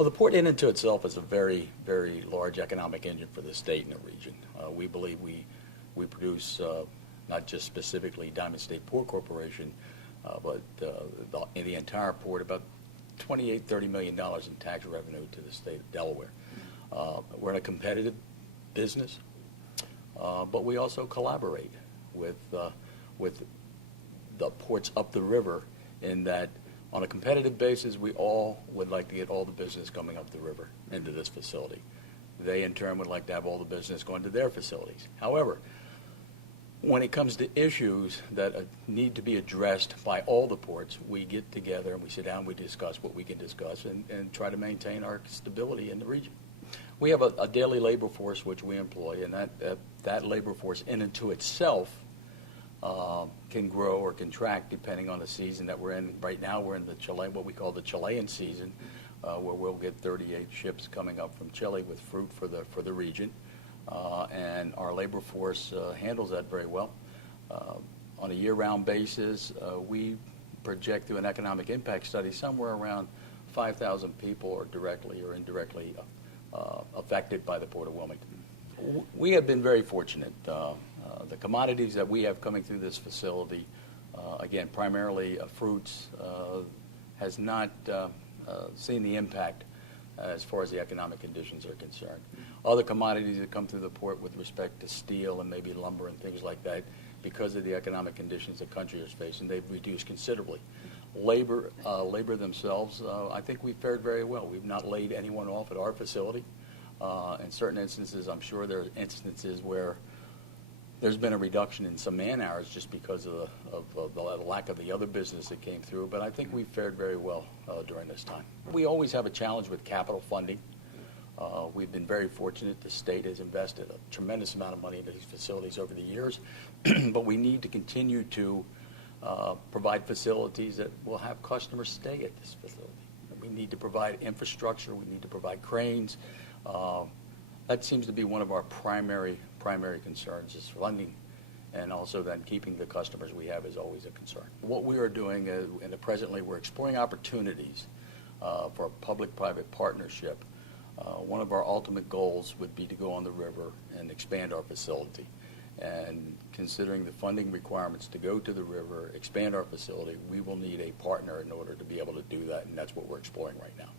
Well, the port in and to itself is a very, very large economic engine for the state and the region. We believe we produce not just specifically Diamond State Port Corporation, but in the entire port, about $28–30 million in tax revenue to the state of Delaware. We're in a competitive business, but we also collaborate with the ports up the river in that on a competitive basis, we all would like to get all the business coming up the river into this facility. They, in turn, would like to have all the business going to their facilities. However, when it comes to issues that need to be addressed by all the ports, we get together and we sit down, we discuss what we can discuss and try to maintain our stability in the region. We have a daily labor force which we employ, and that labor force in and to itself can grow or contract depending on the season that we're in. Right now we're in the what we call the Chilean season, where we'll get 38 ships coming up from Chile with fruit for the region, and our labor force handles that very well. On a year-round basis, we project through an economic impact study somewhere around 5,000 people are directly or indirectly affected by the Port of Wilmington. We have been very fortunate. The commodities that we have coming through this facility, again, primarily fruits, has not seen the impact as far as the economic conditions are concerned. Other commodities that come through the port with respect to steel and maybe lumber and things like that, because of the economic conditions the country is facing, they've reduced considerably. Labor themselves, I think we've fared very well. We've not laid anyone off at our facility. In certain instances, I'm sure there are instances where there's been a reduction in some man hours just because of the lack of the other business that came through, but I think we've fared very well during this time. We always have a challenge with capital funding. We've been very fortunate. The state has invested a tremendous amount of money into these facilities over the years, but we need to continue to provide facilities that will have customers stay at this facility. We need to provide infrastructure. We need to provide cranes. That seems to be one of our primary concerns is funding, and also then keeping the customers we have is always a concern. What we are doing, presently we're exploring opportunities for a public-private partnership. One of our ultimate goals would be to go on the river and expand our facility. And considering the funding requirements to go to the river, expand our facility, we will need a partner in order to be able to do that, and that's what we're exploring right now.